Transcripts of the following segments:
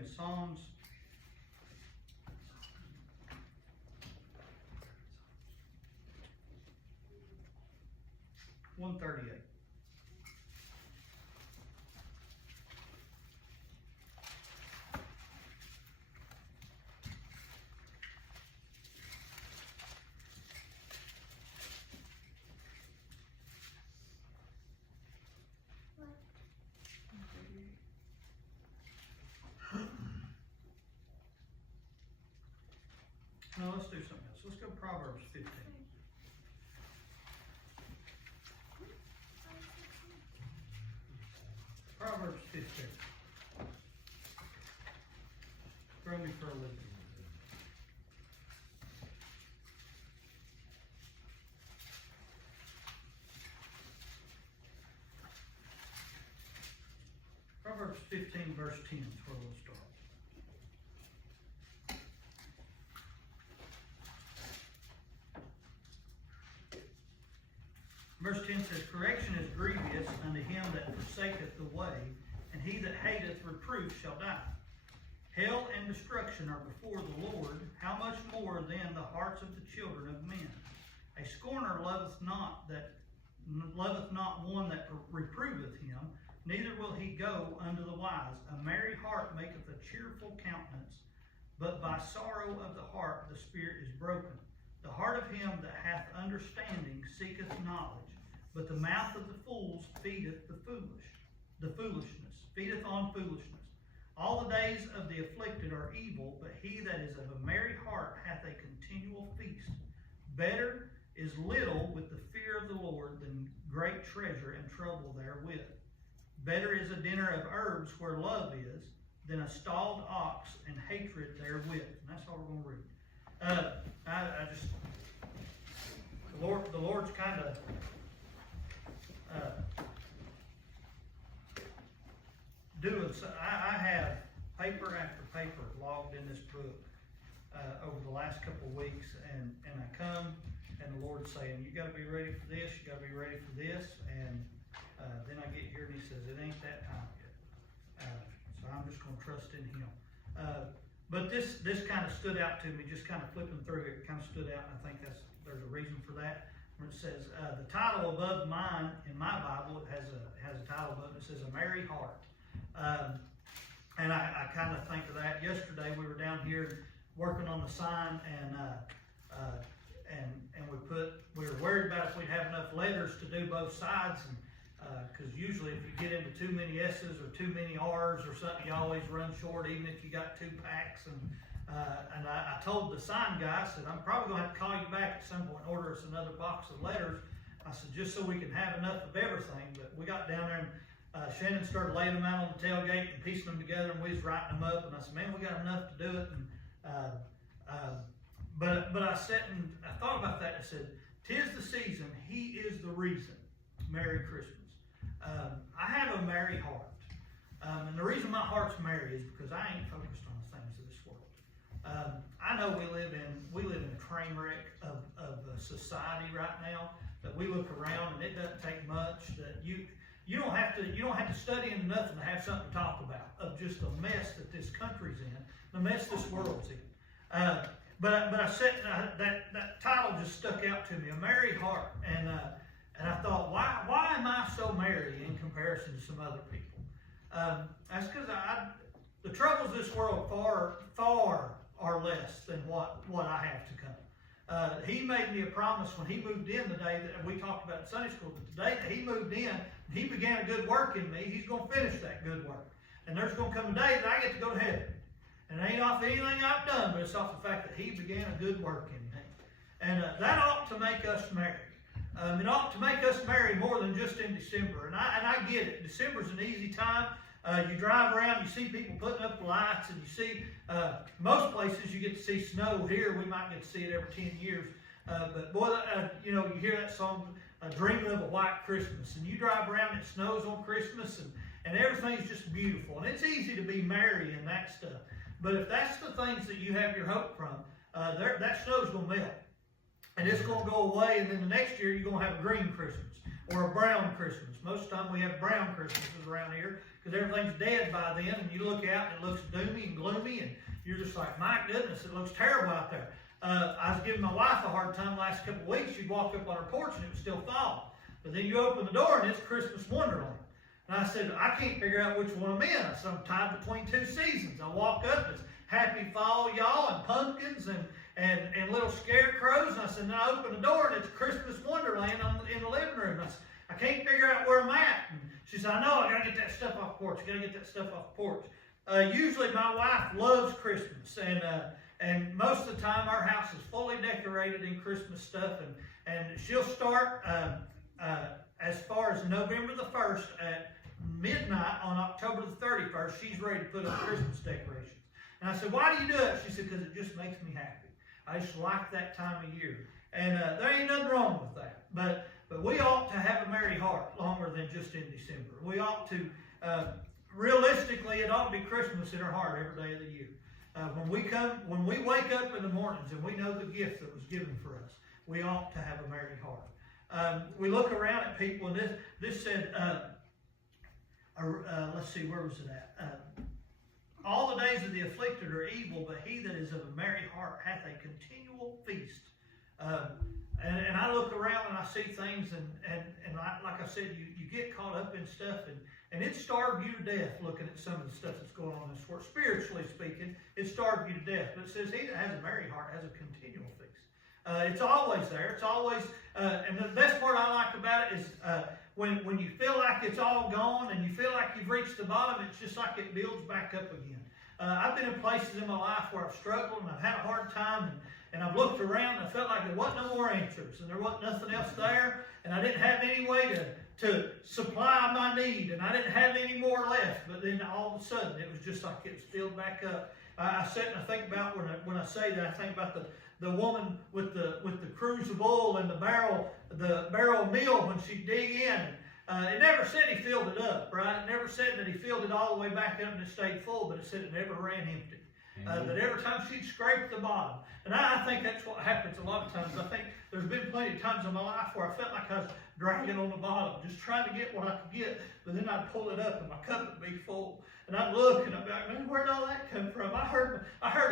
in Psalms 138. No, let's do something else. Let's go Proverbs 15. Proverbs 15. Throw me for a loop. Proverbs 15 verse 10 is where we'll start. Verse 10 says, correction is grievous unto him that forsaketh the way, and he that hateth reproof shall die. Hell and destruction are before the Lord, how much more then the hearts of the children of men? A scorner loveth not one that reproveth him, neither will he go unto the wise. A merry heart maketh a cheerful countenance, but by sorrow of the heart the spirit is broken. The heart of him that hath understanding seeketh knowledge, but the mouth of the fools feedeth the foolishness, feedeth on foolishness. All the days of the afflicted are evil, but he that is of a merry heart hath a continual feast. Better is little with the fear of the Lord than great treasure and trouble therewith. Better is a dinner of herbs where love is, than a stalled ox and hatred therewith. And that's all we're going to read. The Lord's kind of doing so. I have paper after paper logged in this book over the last couple of weeks, and I come and the Lord's saying, you got to be ready for this, you got to be ready for this, and then I get here and He says, it ain't that time yet. So I'm just going to trust in Him. But this kind of stood out to me, just kind of flipping through it, kind of stood out, and I think there's a reason for that. Where it says, the title above mine, in my Bible, it has a title above it, it says, A Merry Heart. And I kind of think of that. Yesterday we were down here working on the sign, and we were worried about if we'd have enough letters to do both sides, and because usually if you get into too many S's or too many R's or something, you always run short, even if you got 2 packs. And I told the sign guy, I said, I'm probably going to have to call you back at some point and order us another box of letters. I said, just so we can have enough of everything. But we got down there, and Shannon started laying them out on the tailgate and piecing them together, and we was writing them up. And I said, man, we got enough to do it. But I sat and I thought about that. I said, 'tis the season, He is the reason. Merry Christmas. I have a merry heart. And the reason my heart's merry is because I ain't focused on the things of this world. I know we live in a train wreck of society right now, that we look around and it doesn't take much, that you don't have to study into nothing to have something to talk about, of just the mess that this country's in, the mess this world's in. But I said that title just stuck out to me, A Merry Heart, and I thought, why am I so merry in comparison to some other people? That's because the troubles of this world far are less than what I have to come. He made me a promise when He moved in the day that we talked about in Sunday school, but the day that He moved in, He began a good work in me. He's going to finish that good work. And there's going to come a day that I get to go to heaven. And it ain't off anything I've done, but it's off the fact that He began a good work in me. And that ought to make us merry. It ought to make us merry more than just in December. And I get it. December's an easy time. You drive around, you see people putting up lights, and you see, most places you get to see snow. Here we might get to see it every 10 years. But boy, you hear that song, Dreaming of a White Christmas. And you drive around, it snows on Christmas, and everything's just beautiful. And it's easy to be merry in that stuff. But if that's the things that you have your hope from, that snow's going to melt. And it's going to go away, and then the next year you're going to have a green Christmas or a brown Christmas. Most of the time we have brown Christmases around here because everything's dead by then, and you look out and it looks doomy and gloomy, and you're just like, my goodness, it looks terrible out there. I was giving my wife a hard time the last couple of weeks. She'd walk up on her porch and it was still fall. But then you open the door and it's Christmas Wonderland. And I said, I can't figure out which one I'm in. I said, I'm tied between two seasons. I walk up, it's happy fall, y'all, and pumpkins and little scarecrows. And I said, and I open the door and it's Christmas Wonderland in the living room. I said, I can't figure out where I'm at. And she said, I know, I got to get that stuff off the porch. I got to get that stuff off the porch. Usually my wife loves Christmas, and most of the time our house is fully decorated in Christmas stuff, and she'll start as far as November the 1st at midnight on October the 31st, she's ready to put up Christmas decorations. And I said, why do you do it? She said, because it just makes me happy. I just like that time of year. And there ain't nothing wrong with that. But we ought to have a merry heart longer than just in December. We ought to, realistically, it ought to be Christmas in our heart every day of the year. When we wake up in the mornings and we know the gift that was given for us, we ought to have a merry heart. We look around at people, and this said, let's see, where was it at? All the days of the afflicted are evil, but he that is of a merry heart hath a continual feast. And I look around and I see things, and like I said, you get caught up in stuff, and it starved you to death looking at some of the stuff that's going on in this world. Spiritually speaking, it starved you to death. But it says, he that has a merry heart has a continual feast. It's always there. It's always, and the best part I like about it is when you feel like it's all gone and you feel like you've reached the bottom, it's just like it builds back up again. I've been in places in my life where I've struggled and I've had a hard time, and I've looked around and I felt like there wasn't no more answers, and there wasn't nothing else there, and I didn't have any way to supply my need, and I didn't have any more left. But then all of a sudden, it was just like it was filled back up. I sit and I think about, when I say that, I think about the woman with the cruse of oil and the barrel of meal when she dig in. It never said he filled it up, right? It never said that he filled it all the way back up and it stayed full, but it said it never ran empty. That every time she'd scrape the bottom. And I think that's what happens a lot of times. I think there's been plenty of times in my life where I felt like I was dragging on the bottom, just trying to get what I could get, but then I'd pull it up and my cup would be full. And I'd look and I'd be like, man, where'd all that come from? I heard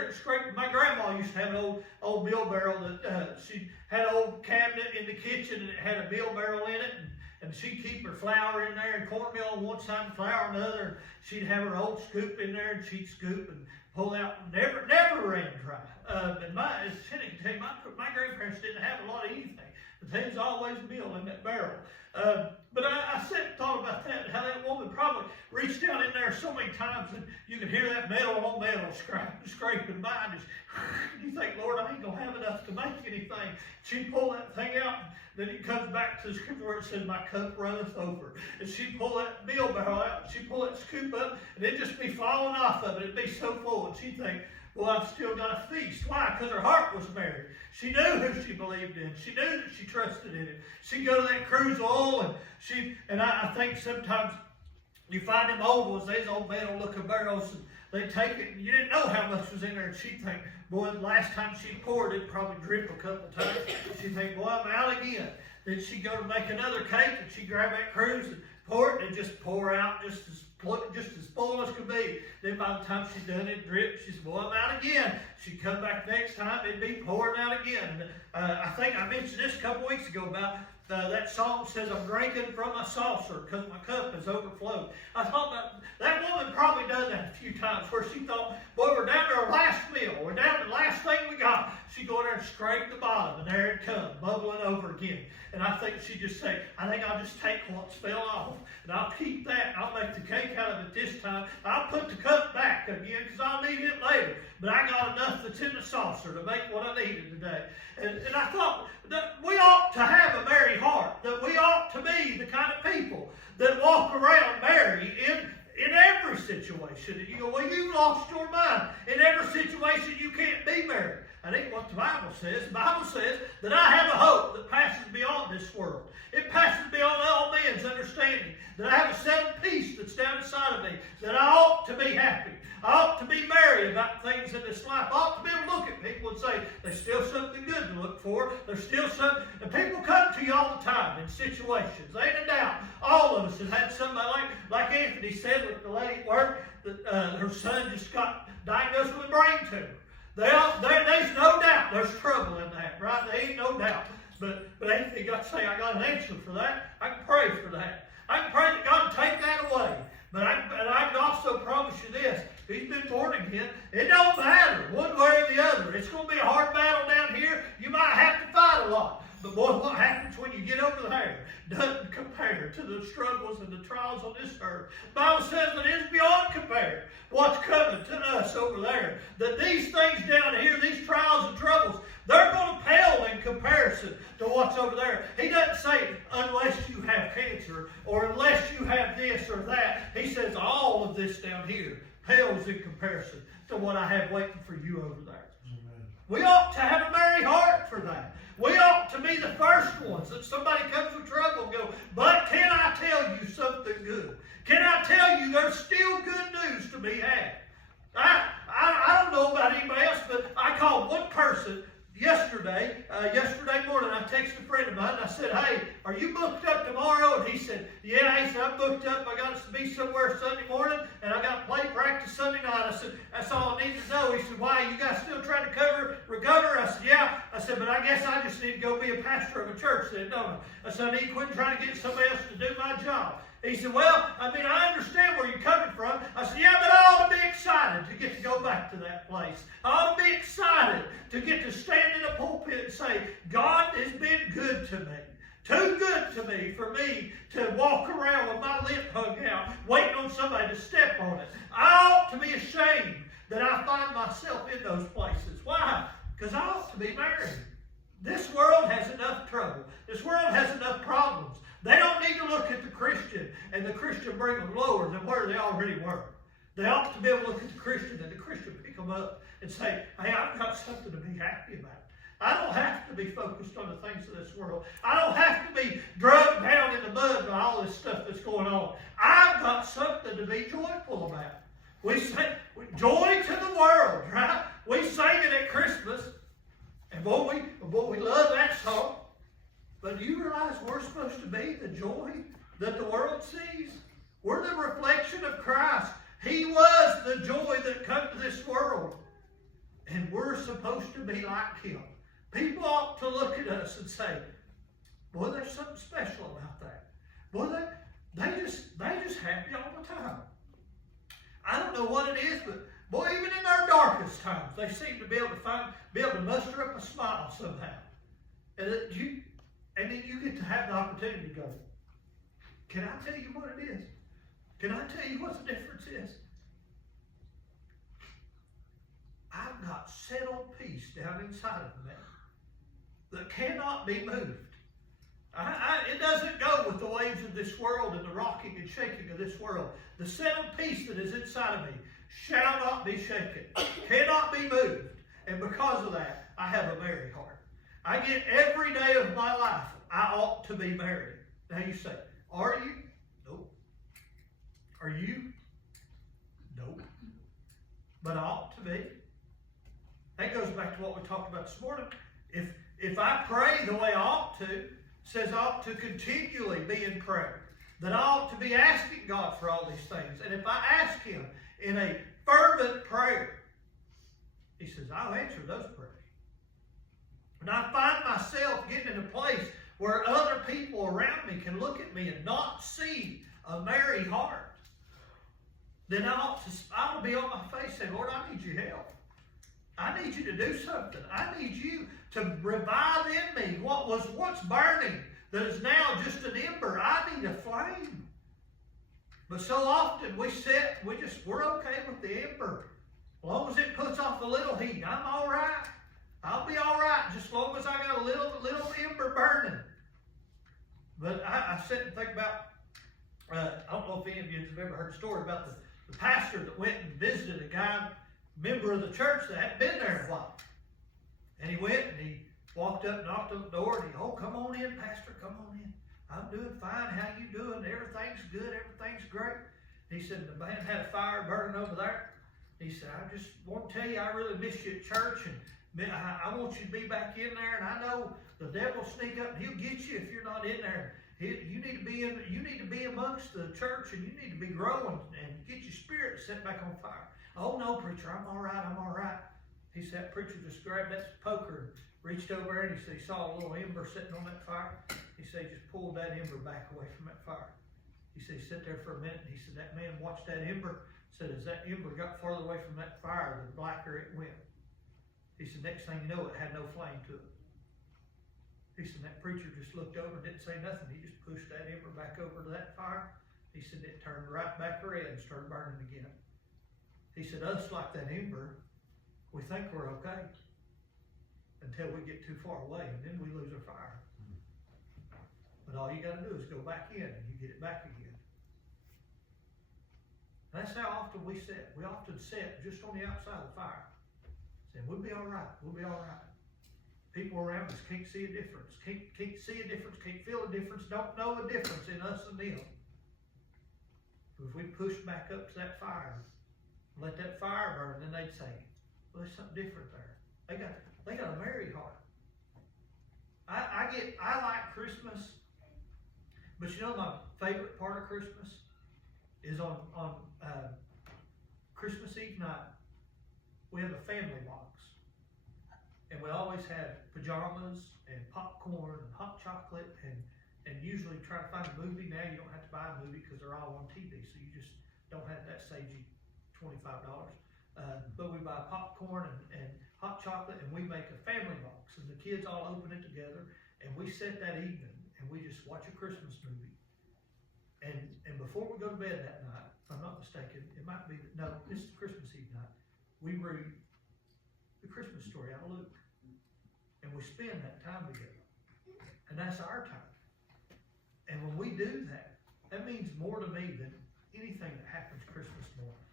it scraping. My grandma used to have an old meal barrel that she had an old cabinet in the kitchen, and it had a meal barrel in it, and she'd keep her flour in there and cornmeal on one side and flour on the other. And she'd have her old scoop in there, and she'd scoop and pull out. Never ran dry. And my grandparents didn't have a lot of anything, but there was always meal in that barrel. But I sat and thought about that, and how that woman probably reached down in there so many times, and you could hear that metal on metal scraping by, and you think, Lord, I ain't going to have enough to make anything. She'd pull that thing out, and then it comes back to the scripture where it says, my cup runneth over. And she'd pull that meal barrel out, and she'd pull that scoop up, and it'd just be falling off of it. It'd be so full, and she'd think, well, I've still got a feast. Why? Because her heart was merry. She knew who she believed in. She knew that she trusted in it. She'd go to that cruse oil, and I think sometimes you find them old ones, these old metal-looking barrels, and they take it, and you didn't know how much was in there, and she'd think, boy, the last time she poured, it'd probably drip a couple of times. She'd think, boy, I'm out again. Then she'd go to make another cake, and she'd grab that cruse and pour it, and just pour out just as full as could be. Then by the time she'd done it, drip, she said, well, I'm out again. She'd come back next time, it'd be pouring out again. I think I mentioned this a couple weeks ago about that song says, I'm drinking from my saucer because my cup has overflowed. I thought that woman probably done that a few times where she thought, boy, we're down to our last meal. We're down to the last thing we got. She'd go in there and scrape the bottom, and there it comes, bubbling over again. And I think she'd just say, I think I'll just take what's fell off, and I'll keep that. I'll make the cake out of it this time. I'll put the cup back again because I'll need it later. But I got enough that's in the saucer to make what I needed today. And I thought that we ought to have a merry heart, that we ought to be the kind of people that walk around merry in every situation. And you go, well, you lost your mind. In every situation, you can't be merry. I think what the Bible says. The Bible says that I have a hope that passes beyond this world. It passes beyond all men's understanding. That I have a settled peace that's down inside of me that I ought to be happy. I ought to be merry about things in this life. I ought to be able to look at people and say, there's still something good to look for. There's still something. And people come to you all the time in situations. Ain't a doubt. All of us have had somebody like Anthony said with the lady at work, that her son just got diagnosed with a brain tumor. There's no doubt there's trouble in that, right? There ain't no doubt. But Anthony got to say, I got an answer for that. I can pray for that. I can pray that God take that away. But I can also promise you this. If he's been born again, it don't matter one way or the other. It's going to be a hard battle down here. You might have to fight a lot. But boy, what happens when you get over there doesn't compare to the struggles and the trials on this earth. The Bible says that it is beyond compare what's coming to us over there. That these things down here, these trials and troubles, they're going to pale in comparison to what's over there. He doesn't say, unless you have cancer, or unless you have this or that. He says, all of this down here pales in comparison to what I have waiting for you over there. Amen. We ought to have a merry heart for that. We ought to be the first ones that somebody comes with trouble and go, but can I tell you something good? Can I tell you there's still good news to be had? I don't know about anybody else, but I called one person yesterday morning. I texted a friend of mine and I said, hey, are you booked up tomorrow? And he said, yeah. He said, I'm booked up. I got to be somewhere Sunday morning and I got play practice Sunday night. I said, that's all I need to know. He said, why? You guys still trying to recover? I said, yeah. I said, but I guess I just need to go be a pastor of a church then, don't I? I said, I need to quit trying to get somebody else to do my job. He said, well, I mean, I understand where you're coming from. I said, yeah, but I ought to be excited to get to go back to that place. I ought to be excited to get to stand in a pulpit and say, God has been good to me. Too good to me for me to walk around with my lip hung out, waiting on somebody to step on it. I ought to be ashamed that I find myself in those places. Why? Because I ought to be married. This world has enough trouble. This world has enough problems. They don't need to look at the Christian and the Christian bring them lower than where they already were. They ought to be able to look at the Christian and the Christian pick them up and say, hey, I've got something to be happy about. I don't have to be focused on the things of this world. I don't have to be drugged down in the mud by all this stuff that's going on. I've got something to be joyful about. We say, joy to the world, right? We sing it at Christmas. And boy, we love that song. But do you realize we're supposed to be the joy that the world sees? We're the reflection of Christ. He was the joy that come to this world. And we're supposed to be like Him. People ought to look at us and say, boy, there's something special about that. Boy, they just happy all the time. I don't know what it is, but boy, even in our darkest times, they seem to be able to muster up a smile somehow. And then you get to have the opportunity to go, can I tell you what it is? Can I tell you what the difference is? I've got settled peace down inside of me that cannot be moved. It doesn't go with the waves of this world and the rocking and shaking of this world. The settled peace that is inside of me shall not be shaken, cannot be moved. And because of that, I have a merry heart. I get every day of my life, I ought to be married. Now you say, are you? Nope. Are you? Nope. But I ought to be. That goes back to what we talked about this morning. If I pray the way I ought to, it says I ought to continually be in prayer. That I ought to be asking God for all these things. And if I ask Him in a fervent prayer, He says, I'll answer those prayers. When I find myself getting in a place where other people around me can look at me and not see a merry heart, then I ought to be on my face saying, Lord, I need your help. I need you to do something. I need you to revive in me what was once burning that is now just an ember. I need a flame. But so often we're okay with the ember. As long as it puts off a little heat, I'm all right. I'll be all right just as long as I got a little ember burning. But I sit and think about, I don't know if any of you have ever heard a story about the pastor that went and visited a guy, member of the church that hadn't been there in a while. And he went and he walked up, knocked on the door, and he, oh, come on in, Pastor, come on in. I'm doing fine. How you doing? Everything's good. Everything's great. He said, the man had a fire burning over there. He said, I just want to tell you, I really miss you at church, and I want you to be back in there, and I know the devil will sneak up and he'll get you if you're not in there. You need to be amongst the church, and you need to be growing and get your spirit set back on fire. Oh no, preacher, I'm all right. He said, that preacher just grabbed that poker and reached over there, and he said he saw a little ember sitting on that fire. He said he just pulled that ember back away from that fire. He said he sat there for a minute, and he said that man watched that ember. Said as that ember got farther away from that fire, the blacker it went. He said next thing you know, it had no flame to it. He said that preacher just looked over and didn't say nothing. He just pushed that ember back over to that fire. He said it turned right back red and started burning again. He said us, like that ember, we think we're okay until we get too far away, and then we lose our fire. But all you got to do is go back in and you get it back again. That's how often we sit. We often sit just on the outside of the fire, saying, we'll be all right, we'll be all right. People around us can't see a difference, can't see a difference, can't feel a difference, don't know the difference in us and them. But if we push back up to that fire, let that fire burn, then they'd say, well, there's something different there. They got a merry heart. I like Christmas, but you know my favorite part of Christmas is on Christmas Eve night. We have a family box, and we always have pajamas and popcorn and hot chocolate, and usually try to find a movie. Now you don't have to buy a movie because they're all on TV, so you just don't have that save you $25. But we buy popcorn and hot chocolate, and we make a family box, and the kids all open it together, and we sit that evening and we just watch a Christmas movie. And before we go to bed that night, if I'm not mistaken, it might be, no, this is Christmas Eve night, we read the Christmas story out of Luke. And we spend that time together. And that's our time. And when we do that, that means more to me than anything that happens Christmas morning.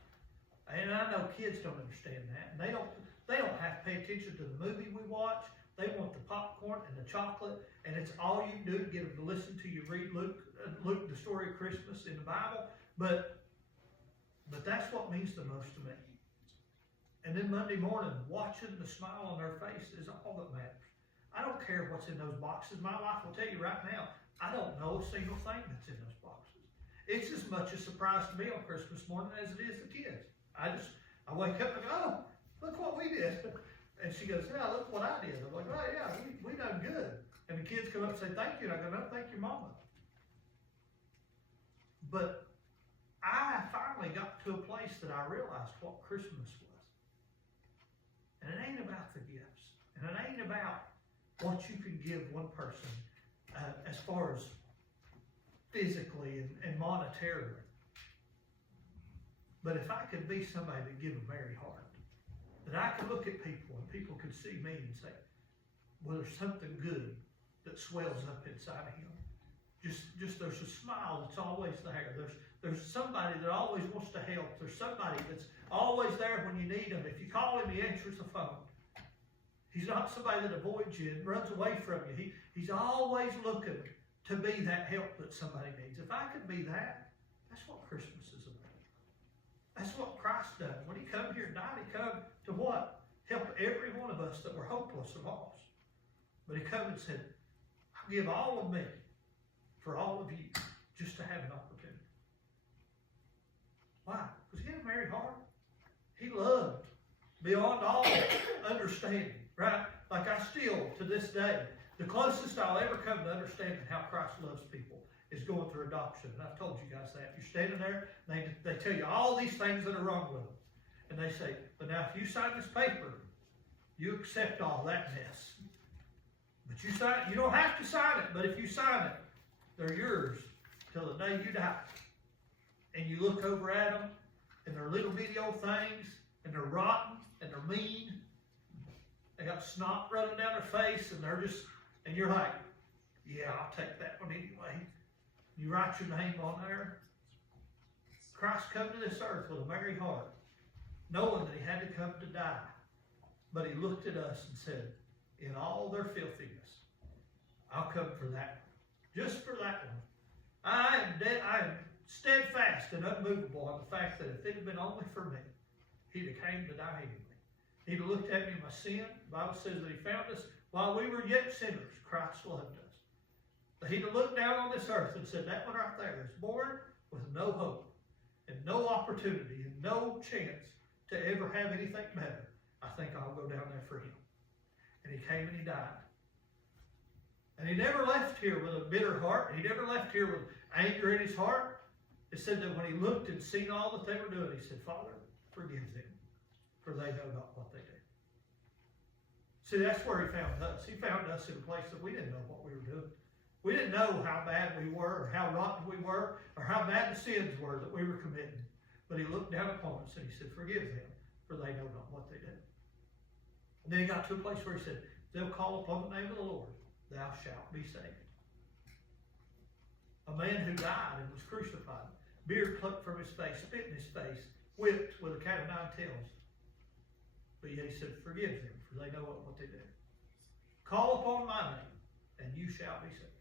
And I know kids don't understand that. And they don't have to pay attention to the movie we watch. They want the popcorn and the chocolate, and it's all you do to get them to listen to you read Luke, the story of Christmas in the Bible. But that's what means the most to me. And then Monday morning, watching the smile on their face is all that matters. I don't care what's in those boxes. My wife will tell you right now, I don't know a single thing that's in those boxes. It's as much a surprise to me on Christmas morning as it is to kids. I wake up and go, oh, look what we did. And she goes, yeah, look what I did. I'm like, oh yeah, we done good. And the kids come up and say, thank you. And I go, no, thank your mama. But I finally got to a place that I realized what Christmas was. And it ain't about the gifts. And it ain't about what you can give one person as far as physically and monetarily. But if I could be somebody to give a merry heart, that I could look at people and people could see me and say, well, there's something good that swells up inside of him. Just there's a smile that's always there. There's somebody that always wants to help. There's somebody that's always there when you need them. If you call him, he answers the phone. He's not somebody that avoids you and runs away from you. He's always looking to be that help that somebody needs. If I could be that, that's what Christmas is about. That's what Christ done. When he come here and died, he come to what? Help every one of us that were hopeless and lost. But he come and said, I'll give all of me for all of you just to have an opportunity. Why? Because he had a merry heart. He loved beyond all understanding, right? Like I still, to this day, the closest I'll ever come to understanding how Christ loves people is going through adoption. And I've told you guys that. You're standing there, they tell you all these things that are wrong with them. And they say, but now if you sign this paper, you accept all that mess. But you don't have to sign it, but if you sign it, they're yours till the day you die. And you look over at them, and they're little bitty old things, and they're rotten, and they're mean. They got snot running down their face, and you're like, yeah, I'll take that one anyway. You write your name on there. Christ come to this earth with a merry heart, knowing that he had to come to die. But he looked at us and said, in all their filthiness, I'll come for that one. Just for that one. I am steadfast and unmovable on the fact that if it had been only for me, he'd have came to die anyway. He'd have looked at me in my sin. The Bible says that he found us while we were yet sinners. Christ loved us. But he'd have looked down on this earth and said, that one right there is born with no hope and no opportunity and no chance to ever have anything better. I think I'll go down there for him. And he came and he died. And he never left here with a bitter heart. He never left here with anger in his heart. It said that when he looked and seen all that they were doing, he said, Father, forgive them, for they know not what they do. See, that's where he found us. He found us in a place that we didn't know what we were doing. We didn't know how bad we were, or how rotten we were, or how bad the sins were that we were committing. But he looked down upon us and he said, forgive them, for they know not what they do. And then he got to a place where he said, they'll call upon the name of the Lord, thou shalt be saved. A man who died and was crucified, beard plucked from his face, spit in his face, whipped with a cat of nine tails. But yet he said, forgive them, for they know what they do. Call upon my name, and you shall be saved.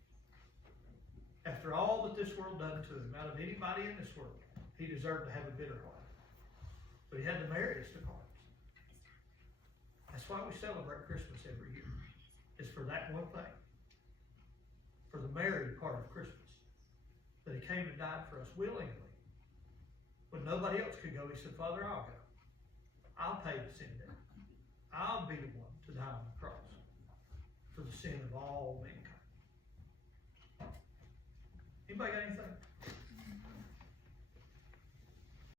After all that this world done to him, out of anybody in this world, he deserved to have a bitter heart. But he had the merriest of hearts. That's why we celebrate Christmas every year. It's for that one thing. For the merry part of Christmas. That he came and died for us willingly. When nobody else could go, he said, Father, I'll go. I'll pay the sin debt. I'll be the one to die on the cross for the sin of all mankind. Anybody got anything?